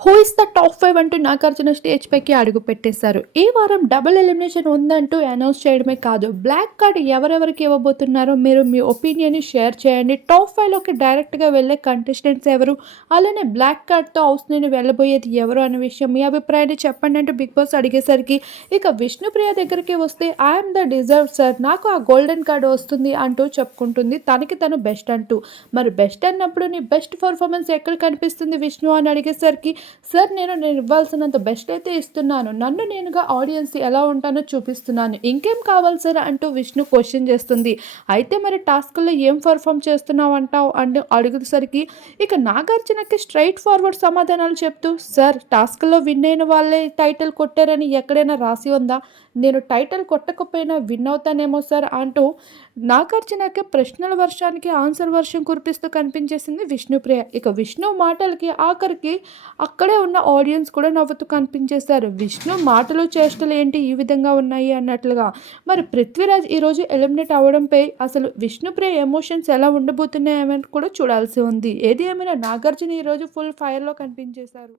Who is the top five అంటూ Nagarjuna stage పైకి అడుగు పెట్టేశారు. ఈ వారం డబుల్ ఎలిమినేషన్ ఉందంటూ అనౌన్స్ చేయడమే కాదు. బ్లాక్ కార్డ్ ఎవరెవరికి ఇవ్వబోతున్నారో మీరు మీ ఒపీనియన్ని షేర్ చేయండి. టాప్ ఫైవ్లోకి డైరెక్ట్గా వెళ్ళే కంటెస్టెంట్స్ ఎవరు? అలానే బ్లాక్ కార్డ్తో హౌస్ నుండి వెళ్ళబోయేది ఎవరు అనే విషయం మీ అభిప్రాయాన్ని చెప్పండి అంటూ బిగ్ బాస్ అడిగేసరికి ఇక విష్ణుప్రియ దగ్గరికి వస్తే ఐఎమ్ ద డిజర్వ్ సార్ నాకు ఆ గోల్డెన్ కార్డ్ వస్తుంది అంటూ చెప్పుకుంటుంది. తనకి తను బెస్ట్ అంటూ. మరి బెస్ట్ అన్నప్పుడు నీ బెస్ట్ పర్ఫార్మెన్స్ ఎక్కడ కనిపిస్తుంది విష్ణు అని అడిగేసరికి సార్ నేను నేను ఇవ్వాల్సినంత బెస్ట్ అయితే ఇస్తున్నాను. నన్ను నేనుగా ఆడియన్స్ ఎలా ఉంటానో చూపిస్తున్నాను. ఇంకేం కావాలి సార్ అంటూ విష్ణు క్వశ్చన్ చేస్తుంది. అయితే మరి టాస్క్లో ఏం పర్ఫామ్ చేస్తున్నావు అంటావు? అంటూ అడిగేసరికి ఇక నాగార్జునకి స్ట్రైట్ ఫార్వర్డ్ సమాధానాలు చెప్తూ సార్ టాస్క్లో విన్ అయిన వాళ్ళే టైటిల్ కొట్టారని ఎక్కడైనా రాసి ఉందా? నేను టైటిల్ కొట్టకపోయినా విన్ అవుతానేమో సార్ అంటూ నాగార్జునకి ప్రశ్నల వర్షానికి ఆన్సర్ వర్షం కురిపిస్తూ కనిపించేసింది విష్ణుప్రియ. ఇక విష్ణు మాటలకి ఆఖరికి అక్కడే ఉన్న ఆడియన్స్ కూడా నవ్వుతూ కనిపించేశారు. విష్ణు మాటలు చేష్టలు ఏంటి ఈ విధంగా ఉన్నాయి అన్నట్లుగా. మరి పృథ్వీరాజ్ ఈరోజు ఎలిమినేట్ అవ్వడంపై అసలు విష్ణుప్రియ ఎమోషన్స్ ఎలా ఉండబోతున్నాయని కూడా చూడాల్సి ఉంది. ఏది ఏమైనా నాగార్జున ఈరోజు ఫుల్ ఫైర్లో కనిపించేశారు.